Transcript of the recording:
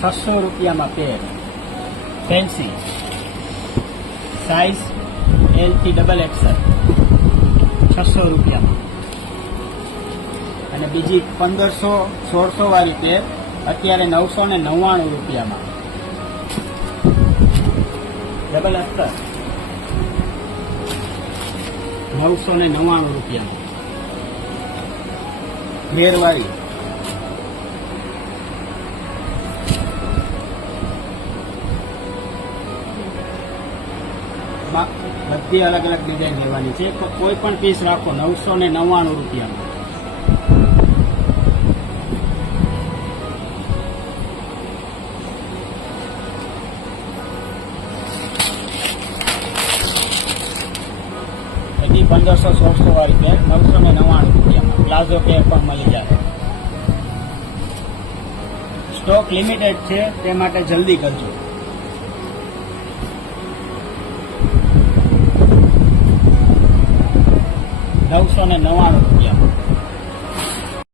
600 રૂપિયામાં પેર fancy size L થી XXL 600 રૂપિયામાં. અને બીજી 1500-1600 વાળી પેર અત્યારે 999 રૂપિયામાં. ડબલ અસ્તર 999 રૂપિયામાં. ઘેરવાળી બધી અલગ અલગ ડિઝાઇન લેવાની છે. તો કોઈ પણ પીસ રાખો 999 રૂપિયામાં. બધી 1500-1600 વાળી પેર 999 રૂપિયામાં. પ્લાઝો પેર પણ મળી જાય. સ્ટોક લિમિટેડ છે, તે માટે જલ્દી કરજો. ₹999 રૂપિયામાં.